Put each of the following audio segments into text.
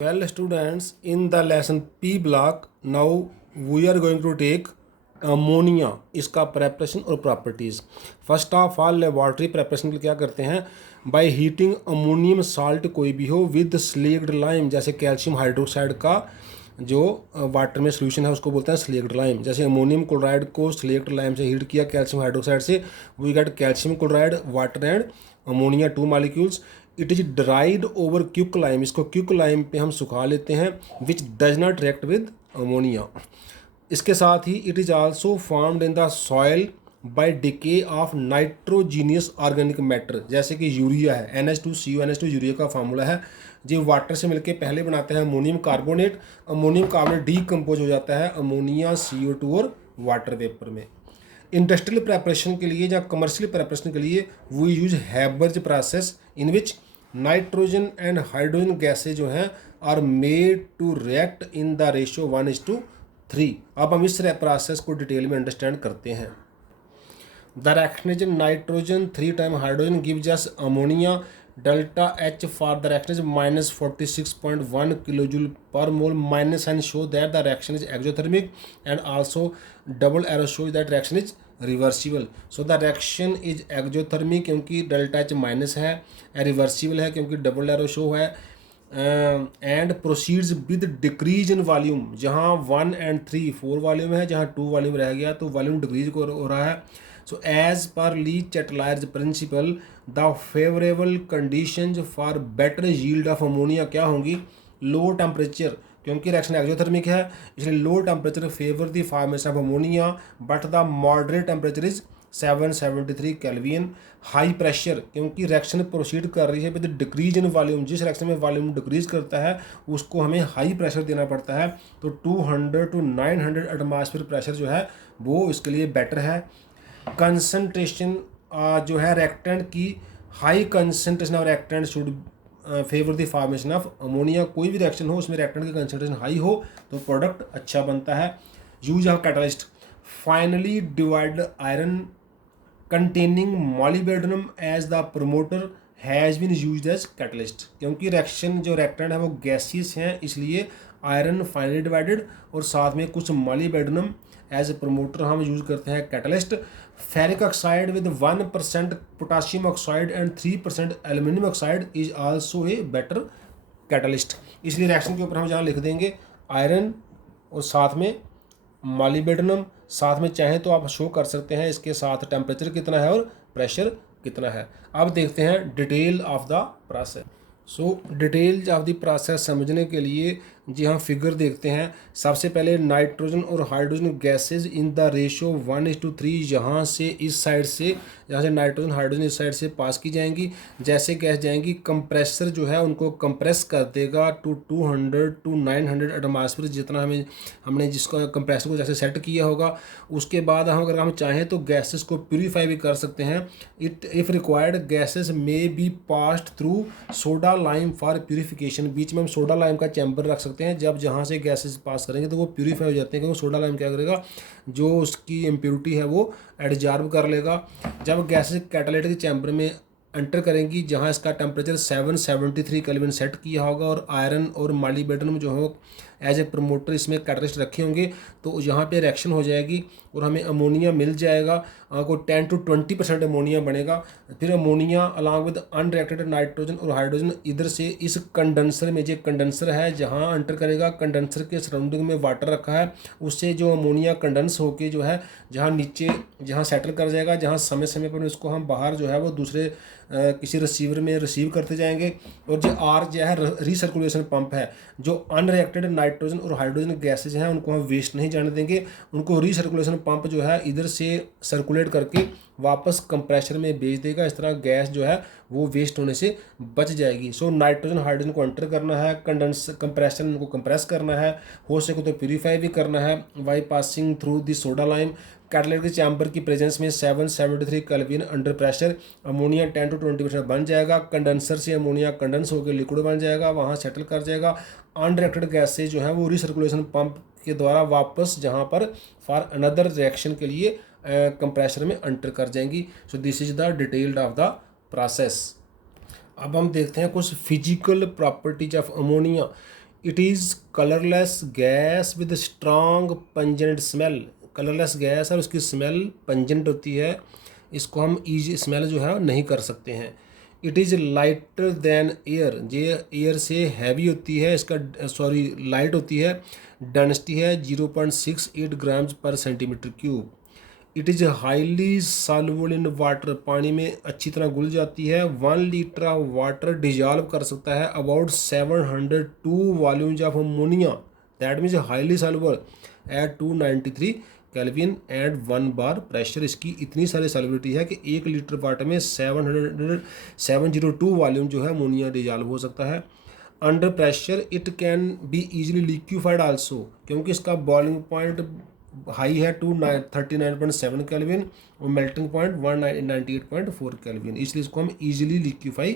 Well, students, in the lesson P block, now we are going to take ammonia, इसका preparation और properties. First of all laboratory preparation के लिए क्या करते हैं, बाय हीटिंग अमोनियम साल्ट कोई भी हो विद स्लेक्ड लाइम, जैसे कैल्शियम हाइड्रोक्साइड का जो वाटर में सोल्यूशन है उसको बोलते हैं स्लेक्ड लाइम। जैसे अमोनियम क्लोराइड को स्लेक्ड लाइम से हीट किया कैल्शियम हाइड्रोक्साइड से, we get calcium chloride water and ammonia, two molecules. It is dried over quicklime, इसको क्यूक लाइम पे हम सुखा लेते हैं, which does not react with ammonia. इसके साथ ही it is also formed in the soil by decay of nitrogenous organic matter, जैसे कि यूरिया है NH2CO, यूरिया का फार्मूला है, जो वाटर से मिलके पहले बनाते हैं अमोनियम कार्बोनेट डीकम्पोज हो जाता है अमोनिया CO2 और वाटर वेपर में। इंडस्ट्रियल प्रेपरेशन के लिए या कमर्शियल प्रेपरेशन के लिए we use Haber's process, in which nitrogen and hydrogen gases जो हैं are made to react in the ratio 1:3। अब हम इस प्रोसेस को डिटेल में अंडरस्टैंड करते हैं। The reaction nitrogen 3 time hydrogen gives us ammonia, delta H for the reaction is -46.1 kilojoule per mole, minus and show that the reaction is exothermic, and also double arrow shows that reaction is reversible. So the reaction is exothermic क्योंकि delta H minus है, reversible है क्योंकि double arrow show है, and proceeds with decrease in volume. जहाँ 1 and 3 4 volume है, जहाँ 2 volume रह गया तो वॉल्यूम डिक्रीज हो रहा है। So as per Le Chatelier's principle the favourable conditions for better yield of ammonia क्या होंगी, लो टेम्परेचर, क्योंकि रिएक्शन एक्सोथर्मिक है इसलिए low temperature favour the formation of ammonia, but the moderate temperature is 773 kelvin. High pressure, क्योंकि reaction proceed कर रही है with decrease in volume, जिस रिएक्शन में वॉल्यूम डिक्रीज करता है उसको हमें हाई प्रेशर देना पड़ता है, तो 200 to 900 एटमॉस्फेयर प्रेशर जो है वो इसके लिए बेटर है। कंसनट्रेशन जो है रिएक्टेंट की, high concentration of reactant should favour the formation of ammonia. कोई भी रिएक्शन हो उसमें रिएक्टेंट की कंसनट्रेशन हाई हो तो प्रोडक्ट अच्छा बनता है। Use of catalyst, finally divide iron containing molybdenum as the promoter has been used as catalyst, क्योंकि रिएक्शन जो रिएक्टेंट है वो गैसियस हैं इसलिए आयरन फाइनली डिवाइडेड और साथ में कुछ मॉलिब्डेनम एज ए प्रोमोटर हम यूज करते हैं catalyst. Ferric oxide with 1% potassium oxide and 3% aluminium oxide is also a better catalyst. इसलिए रिएक्शन के ऊपर हम जहाँ लिख देंगे आयरन और साथ में मॉलिब्डेनम, साथ में चाहें तो आप शो कर सकते हैं इसके साथ टेम्परेचर कितना है और प्रेशर कितना है। अब देखते हैं detail of the process. So details of the process समझने के लिए जी हम फिगर देखते हैं। सबसे पहले नाइट्रोजन और hydrogen gases in the ratio 1:3, यहाँ से इस साइड से, जहाँ से नाइट्रोजन हाइड्रोजन इस साइड से पास की जाएंगी। जैसे गैस जाएंगी कंप्रेसर जो है उनको कंप्रेस कर देगा टू 200 to 900 एटमॉस्फेयर, जितना हमने जिसको कंप्रेसर को जैसे सेट किया होगा। उसके बाद अगर हम चाहें तो गैसेस को प्यूरीफाई भी कर सकते हैं। If required gases may be passed through soda lime for purification, बीच में हम सोडा लाइम का चैम्बर रख सकते हैं। जब जहाँ से गैसेस पास करेंगे तो वो प्यूरीफाई हो जाते हैं, क्योंकि सोडा लाइम क्या करेगा, जो उसकी इम्प्योरिटी है वो एडजॉर्ब कर लेगा। जब गैसेस कैटालिटिक चैम्बर में एंटर करेंगी जहाँ इसका टेम्परेचर 773 केल्विन सेट किया होगा और आयरन और मॉलिब्डेनम जो हो एज ए प्रमोटर इसमें कैटलिस्ट रखे होंगे, तो यहाँ पे रिएक्शन हो जाएगी और हमें अमोनिया मिल जाएगा। को 10 to 20% अमोनिया बनेगा। फिर ammonia along with unreacted nitrogen और हाइड्रोजन इधर से इस कंडेंसर में, जो कंडेंसर है जहाँ एंटर करेगा, कंडेंसर के सराउंडिंग में वाटर रखा है, उससे जो अमोनिया कंडेंस होके जो है जहाँ नीचे जहाँ सेटल कर जाएगा, जहाँ समय समय पर उसको हम बाहर जो है वो दूसरे किसी रिसीवर में रिसीव करते जाएंगे। और जो जो है रीसर्कुलेशन पंप है, जो अनरिएक्टेड नाइट्रोजन और हाइड्रोजन गैसेज हैं उनको हम वेस्ट नहीं जाने देंगे, उनको रीसर्कुलेशन पंप जो है इधर से सर्कुलेट करके वापस कंप्रेसर में भेज देगा। इस तरह गैस जो है वो वेस्ट होने से बच जाएगी। सो नाइट्रोजन हाइड्रोजन को एंटर करना है, कंप्रेसर उनको कंप्रेस करना है, हो सके तो प्यूरीफाई भी करना है by passing through the soda lime. Catalytic chamber की प्रेजेंस में 773 kelvin under pressure ammonia 10 to 20% बन जाएगा। कंडेंसर से अमोनिया कंडेंस होकर लिक्विड बन जाएगा, वहाँ सेटल कर जाएगा। अनरिएक्टेड गैस से जो है वो रिसर्कुलेशन पंप के द्वारा वापस जहाँ पर फॉर अनदर रिएक्शन के लिए कंप्रेसर में एंटर कर जाएंगी। So this is the detailed of the process. अब हम देखते हैं कुछ physical properties of ammonia. It is colourless gas with strong pungent smell. Colourless gas है और उसकी स्मेल पंजेंट होती है, इसको हम ईजी स्मेल जो है नहीं कर सकते हैं। It is lighter then air, ये एयर से हैवी होती है, इसका सॉरी लाइट होती है। डेंसिटी है 0.68 ग्राम्स पर centimetre cube. It is highly soluble in water, पानी में अच्छी तरह घुल जाती है। 1 लीटर ऑफ वाटर डिजॉल्व कर सकता है about 702 volumes of ammonia, that means highly soluble at 293 kelvin and 1 bar pressure. इसकी इतनी सारी सॉल्युबिलिटी है कि 1 लीटर वाटर में 702 वॉल्यूम जो है अमोनिया डिजॉल्व हो सकता है। Under pressure it can be easily liquefied also, क्योंकि इसका बॉइलिंग पॉइंट हाई है 239.7 केल्विन और मेल्टिंग पॉइंट 198.4 केल्विन, इसलिए इसको हम इजीली लिक्विफाई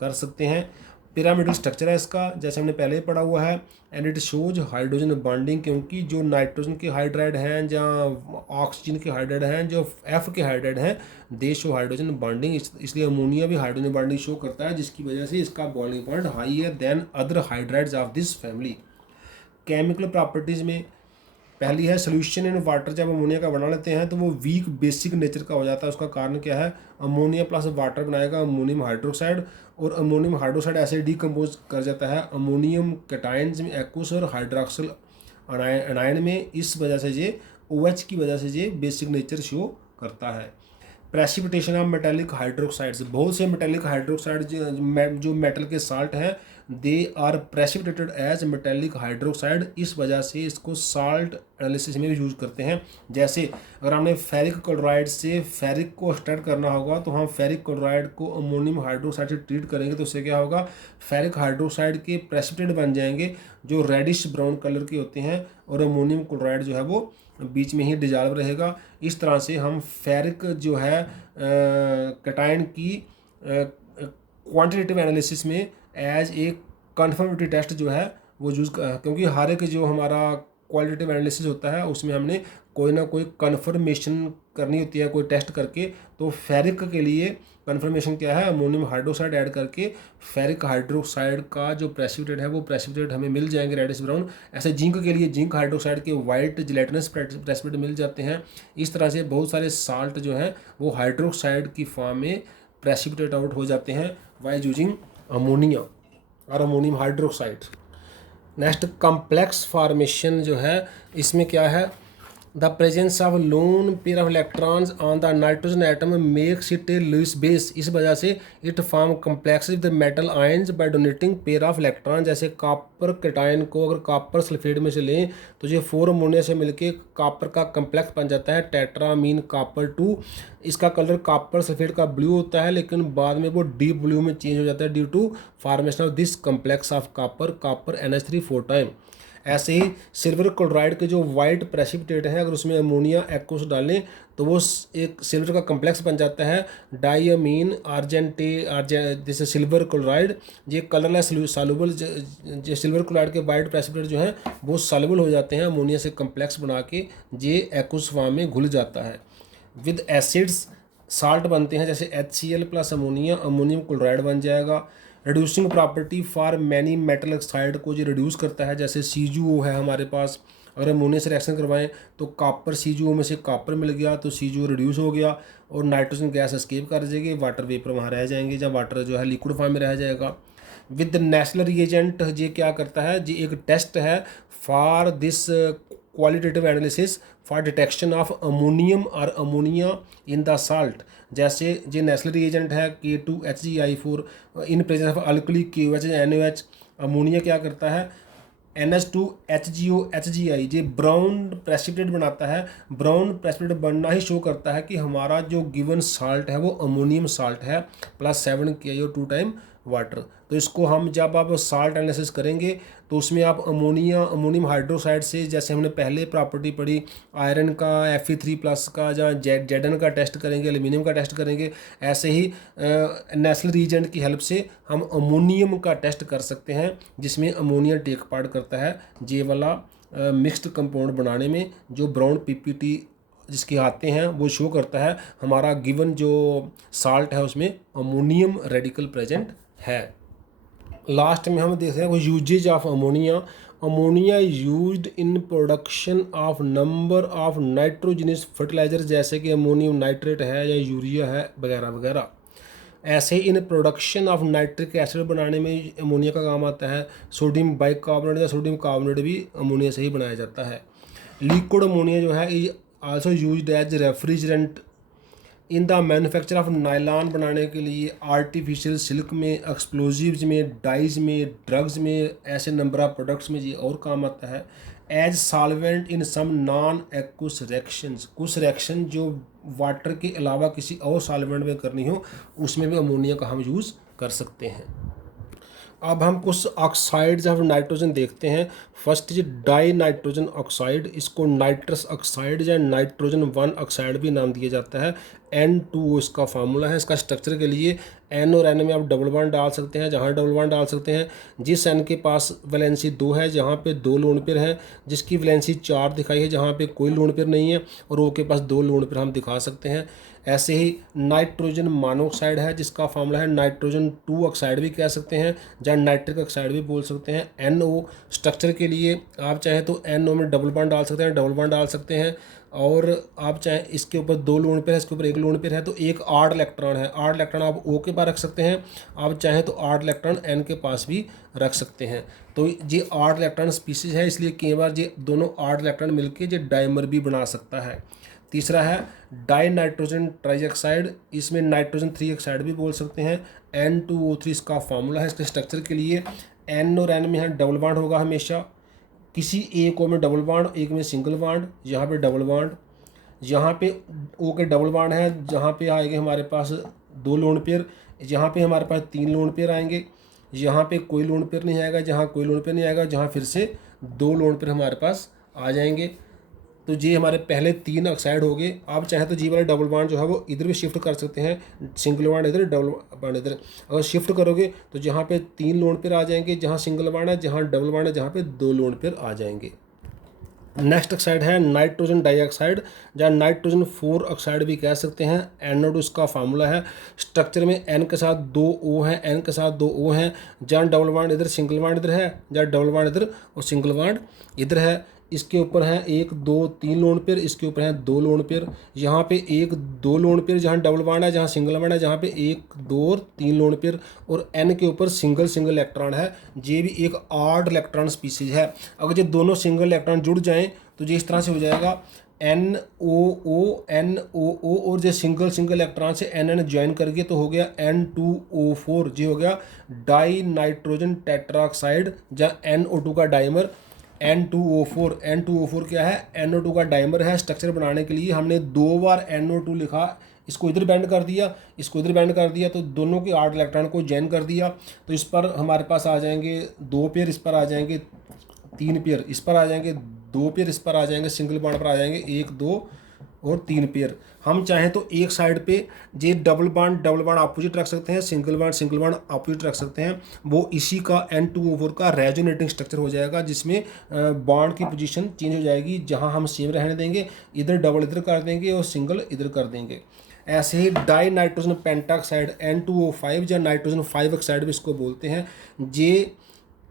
कर सकते हैं। पिरामिडल स्ट्रक्चर है इसका, जैसे हमने पहले ही पढ़ा हुआ है। And it shows hydrogen bonding, क्योंकि जो नाइट्रोजन के हाइड्राइड हैं जहाँ ऑक्सीजन के हाइड्राइड हैं, जो एफ के हाइड्राइड हैं, दे शो हाइड्रोजन बॉन्डिंग, इसलिए अमोनिया भी हाइड्रोजन बॉन्डिंग शो करता है, जिसकी वजह से इसका बॉइलिंग पॉइंट हाई है then other hydrides of this family. Chemical properties में पहली है सोल्यूशन इन वाटर, जब अमोनिया का बना लेते हैं तो वो वीक बेसिक नेचर का हो जाता है। उसका कारण क्या है, अमोनिया प्लस वाटर बनाएगा अमोनियम हाइड्रोक्साइड, और अमोनियम हाइड्रोक्साइड ऐसे डिकम्पोज कर जाता है अमोनियम कैटायंस में एक्वस और हाइड्रोक्सिल अनायन में। इस वजह से ये OH की वजह से ये बेसिक नेचर शो करता है। प्रेसिपिटेशन ऑफ मेटेलिक हाइड्रोक्साइड्स, बहुत से मेटेलिक हाइड्रोक्साइड जो मेटल के साल्ट हैं they are precipitated as metallic hydroxide, इस वजह से इसको साल्ट एनालिसिस में भी यूज करते हैं। जैसे अगर हमने फेरिक क्लोराइड से फेरिक को एक्सट्रैक्ट करना होगा तो हम फेरिक क्लोराइड को अमोनियम हाइड्रोक्साइड से ट्रीट करेंगे तो उससे क्या होगा, फेरिक हाइड्रोक्साइड के प्रेसिपिटेट बन जाएंगे जो रेडिश ब्राउन कलर के होते हैं, और अमोनियम क्लोराइड जो है वो बीच में ही डिजॉल्व रहेगा। इस तरह से हम फेरिक जो है कैटायन की क्वांटिटेटिव एनालिसिस में एज ए कन्फर्मेटरी टेस्ट जो है वो यूज़, क्योंकि हर एक जो हमारा क्वालिटेटिव एनालिसिस होता है उसमें हमने कोई ना कोई कन्फर्मेशन करनी होती है कोई टेस्ट करके। तो फेरिक के लिए कन्फर्मेशन क्या है, अमोनियम हाइड्रोक्साइड ऐड करके फेरिक हाइड्रोक्साइड का जो प्रेसिपिटेट है वो प्रेसिपिटेट हमें मिल जाएंगे रेडिश ब्राउन। ऐसे जिंक के लिए जिंक हाइड्रोक्साइड के वाइट जिलेटिनस प्रेसिपिटेट मिल जाते हैं। इस तरह से बहुत सारे साल्ट जो हैं वो हाइड्रोक्साइड की फॉर्म में प्रेसिपिटेट आउट हो जाते हैं बाय यूजिंग अमोनिया और ammonium hydroxide. Next complex formation जो है, इसमें क्या है, the presence of lone pair of electrons on the nitrogen atom makes it a Lewis base, इस वजह से it form complex with metal ions by donating pair of electron. जैसे copper cation को अगर कॉपर सल्फेट में से लें तो ये 4 अमोनिया से मिलके कॉपर का कम्प्लेक्स बन जाता है टेट्रामीन कॉपर 2। इसका कलर कॉपर सल्फेट का ब्लू होता है, लेकिन बाद में वो डीप ब्लू में चेंज हो जाता है due to formation of this complex of copper NH3 4 time. ऐसे ही सिल्वर क्लोराइड के जो वाइट प्रेसिपिटेट हैं, अगर उसमें अमोनिया एक्वस डालें तो वो एक सिल्वर का कम्प्लेक्स बन जाता है डाइअमीन जैसे सिल्वर क्लोराइड। ये कलरलेस सॉल्युबल, जो सिल्वर क्लोराइड के वाइट प्रेसिपिटेट जो हैं वो सॉल्युबल हो जाते हैं अमोनिया से कम्प्लेक्स बना के, ये एक्वस फॉर्म में घुल जाता है। विद एसिड्स साल्ट बनते हैं, जैसे HCl plus ammonia ammonium chloride बन जाएगा। Reducing property for many metal oxide को जो रिड्यूस करता है, जैसे CuO है हमारे पास, अगर अमोनिया से रिएक्शन करवाएं तो कॉपर CuO में से कॉपर मिल गया तो CuO रिड्यूस हो गया और नाइट्रोजन गैस एस्केप कर जाएगी, वाटर वेपर वहाँ रह जाएंगे, जब वाटर जो है लिक्विड फॉर्म में रह जाएगा। विद नेशनल रिएजेंट ये क्या करता है, ये एक टेस्ट है for this qualitative analysis for detection of ammonium और अमोनिया इन द साल्ट। जैसे ये नेशनल रिएजेंट है K2HgI4 in presence of alkali KOH NOH। Ammonia क्या करता है, NH2HgO HgI ये ब्राउन प्रेसिपिटेट बनाता है। ब्राउन प्रेसिपिटेट बनना ही शो करता है कि हमारा जो गिवन साल्ट है वो अमोनियम साल्ट है प्लस 7 KiO2 टाइम वाटर। तो इसको हम जब आप साल्ट एनालिसिस करेंगे तो उसमें आप अमोनियम हाइड्रोक्साइड से, जैसे हमने पहले प्रॉपर्टी पढ़ी आयरन का Fe3+ का या Zn का टेस्ट करेंगे, एल्यूमिनियम का टेस्ट करेंगे, ऐसे ही नेशनल रीजेंट की हेल्प से हम अमोनियम का टेस्ट कर सकते हैं, जिसमें अमोनिया टेक पार्ट करता है जे वाला मिक्स्ड कंपाउंड बनाने में। जो ब्राउन PPT जिसके आते हैं वो शो करता है हमारा गिवन जो साल्ट है उसमें अमोनियम रेडिकल प्रेजेंट है। लास्ट में हम देख रहे हैं uses of ammonia. Ammonia used in production of number of nitrogenous fertiliser, जैसे कि अमोनियम नाइट्रेट है या यूरिया है वगैरह वगैरह। ऐसे ही in production of nitric acid बनाने में अमोनिया का काम आता है। सोडियम बाइकार्बोनेट या सोडियम कार्बोनेट भी अमोनिया से ही बनाया जाता है। लिक्विड अमोनिया जो है is also used as refrigerant in the manufacture of nylon बनाने के लिए, आर्टिफिशियल सिल्क में, एक्सप्लोजिव्स में, डाइज में, ड्रग्स में, ऐसे नंबर ऑफ प्रोडक्ट्स में ये और काम आता है। As solvent in some non aqueous reactions, कुछ रिएक्शन जो वाटर के अलावा किसी और सॉल्वेंट में करनी हो उसमें भी अमोनिया का हम यूज़ कर सकते हैं। अब हम कुछ ऑक्साइड्स ऑफ नाइट्रोजन देखते हैं। First is die nitrogen oxide, इसको नाइट्रस ऑक्साइड या नाइट्रोजन 1 ऑक्साइड भी नाम दिया जाता है। N2O इसका फार्मूला है। इसका स्ट्रक्चर के लिए N और N में आप डबल बॉन्ड डाल सकते हैं, जहाँ डबल बॉन्ड डाल सकते हैं जिस N के पास वैलेंसी 2 है, जहाँ पे 2 लोन पेयर हैं, जिसकी वैलेंसी 4 दिखाई है जहाँ पे कोई लोन पेयर नहीं है, और O के पास 2 लोन पेयर हम दिखा सकते हैं। ऐसे ही नाइट्रोजन मोनोऑक्साइड है जिसका फार्मूला है नाइट्रोजन 2 ऑक्साइड भी कह सकते हैं, जहाँ नाइट्रिक ऑक्साइड भी बोल सकते हैं। NO स्ट्रक्चर के लिए आप चाहें तो NO में डबल बॉन्ड डाल सकते हैं, डबल बॉन्ड डाल सकते हैं, और आप चाहें इसके ऊपर 2 लोन पेयर है, इसके ऊपर 1 लोन पेयर है तो एक 8 इलेक्ट्रॉन है। 8 इलेक्ट्रॉन आप O के पास रख सकते हैं, आप चाहें तो 8 इलेक्ट्रॉन N के पास भी रख सकते हैं। तो ये 8 इलेक्ट्रॉन स्पीसीज है, इसलिए कई बार ये दोनों 8 इलेक्ट्रॉन मिलकर ये डाइमर भी बना सकता है। तीसरा है डाई नाइट्रोजन ट्राइऑक्साइड, इसमें नाइट्रोजन 3 ऑक्साइड भी बोल सकते हैं। N2O3 इसका फार्मूला है। इसके स्ट्रक्चर के लिए N और N में यहाँ डबल बॉन्ड होगा हमेशा, किसी एक O में डबल बॉन्ड, एक में सिंगल बॉन्ड, यहाँ पे डबल बॉन्ड, यहाँ पे O के डबल बॉन्ड है, जहाँ पे आएंगे हमारे पास 2 लोन पेयर, यहाँ पे हमारे पास 3 लोन पेयर आएंगे, यहाँ पे कोई लोन पेयर नहीं आएगा, जहाँ कोई लोन पेयर नहीं आएगा, जहाँ फिर से 2 लोन पेयर हमारे पास आ जाएंगे। तो ये हमारे पहले 3 ऑक्साइड हो गए। आप चाहें तो जी वाला डबल बॉन्ड जो है वो इधर भी शिफ्ट कर सकते हैं, सिंगल बॉन्ड इधर, डबल बॉन्ड इधर। अगर शिफ्ट करोगे तो जहाँ पे 3 लोन पेयर आ जाएंगे, जहाँ सिंगल बॉन्ड है, जहाँ डबल बॉन्ड है, जहाँ पे 2 लोन पेयर आ जाएंगे। नेक्स्ट ऑक्साइड है नाइट्रोजन डाइऑक्साइड, जहाँ नाइट्रोजन 4 ऑक्साइड भी कह सकते हैं। NO2 इसका फार्मूला है। स्ट्रक्चर में N के साथ 2 O हैं, N के साथ 2 O हैं, जहाँ डबल बॉन्ड इधर, सिंगल बॉन्ड इधर है, जहाँ डबल बॉन्ड इधर और सिंगल बॉन्ड इधर है। इसके ऊपर हैं 1 2 3 लोन पेयर, इसके ऊपर हैं 2 लोन पेयर, यहाँ पे 1 2 लोन पेयर, जहाँ डबल बॉन्ड है, जहाँ सिंगल बॉन्ड है, जहाँ पे 1 2 और 3 लोन पेयर, और N के ऊपर सिंगल इलेक्ट्रॉन है। ये भी एक 8 इलेक्ट्रॉन स्पीसीज है। अगर ये दोनों सिंगल इलेक्ट्रॉन जुड़ जाएँ तो ये इस तरह से हो जाएगा NOO NOO, और जो सिंगल इलेक्ट्रॉन से NN ज्वाइन कर गए तो हो गया N2O4, जी हो गया डाई नाइट्रोजन टेट्राऑक्साइड, जहाँ NO2 का डाइमर N2O4 क्या है, NO2 का डाइमर है। स्ट्रक्चर बनाने के लिए हमने 2 बार NO2 लिखा, इसको इधर बैंड कर दिया, इसको इधर बैंड कर दिया, तो दोनों के 8 इलेक्ट्रॉन को जॉइन कर दिया। तो इस पर हमारे पास आ जाएंगे 2 पेयर, इस पर आ जाएंगे 3 पेयर, इस पर आ जाएंगे 2 पेयर, इस पर आ जाएंगे सिंगल बॉन्ड पर आ जाएंगे 1 2 और 3 पेयर। हम चाहें तो एक साइड पे ये डबल बॉन्ड अपोजिट रख सकते हैं, सिंगल बॉन्ड अपोजिट रख सकते हैं। वो इसी का N2O4 का रेजोनेटिंग स्ट्रक्चर हो जाएगा, जिसमें बॉन्ड की पोजीशन चेंज हो जाएगी। जहां हम सेम रहने देंगे, इधर डबल इधर कर देंगे और सिंगल इधर कर देंगे। ऐसे ही डाई नाइट्रोजन पेंटाऑक्साइड N2O5 या नाइट्रोजन 5 ऑक्साइड भी इसको बोलते हैं। ये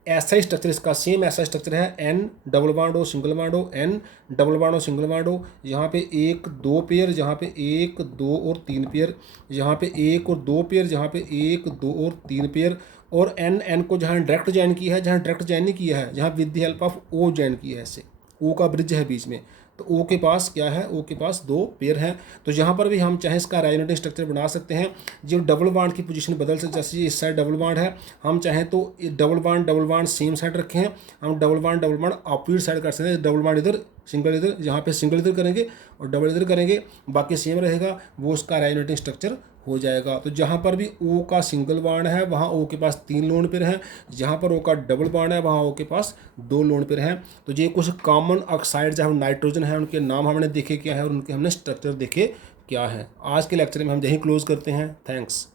ऐसा ही स्ट्रक्चर, इसका सेम ऐसा स्ट्रक्चर है। N डबल बॉन्ड हो, सिंगल बॉन्ड हो, N डबल बॉन्ड हो, सिंगल बॉन्ड हो, यहाँ पे 1 2 पेयर, यहाँ पे 1 2 और 3 पेयर, यहाँ पे 1 और 2 पेयर, यहाँ पे 1 2 और 3 पेयर, और N को जहाँ डायरेक्ट ज्वाइन किया है, जहाँ डायरेक्ट ज्वाइन नहीं किया है, जहाँ with the help of O join किया है, ऐसे O का ब्रिज है बीच में, तो O के पास क्या है, O के पास 2 पेयर हैं। तो यहाँ पर भी हम चाहें इसका रेजोनेटिंग स्ट्रक्चर बना सकते हैं। जो डबल बॉन्ड की पोजीशन बदल सकते, जैसे इस साइड डबल बॉन्ड है, हम चाहें तो डबल बॉन्ड सेम साइड रखें, हम डबल बॉन्ड अपोजिट साइड कर सकते हैं। डबल बॉन्ड इधर, सिंगल इधर, यहाँ पे सिंगल इधर करेंगे और डबल इधर करेंगे, बाकी सेम रहेगा, वो उसका रेजोनेटिंग स्ट्रक्चर हो जाएगा। तो जहाँ पर भी O का सिंगल बॉन्ड है वहाँ O के पास 3 लोन पेयर हैं, जहाँ पर O का डबल बॉन्ड है वहाँ O के पास 2 लोन पेयर हैं। तो ये कुछ कॉमन ऑक्साइड जो नाइट्रोजन है, उनके नाम हमने देखे क्या है और उनके हमने स्ट्रक्चर देखे क्या है। आज के लेक्चर में हम यहीं क्लोज करते हैं। थैंक्स।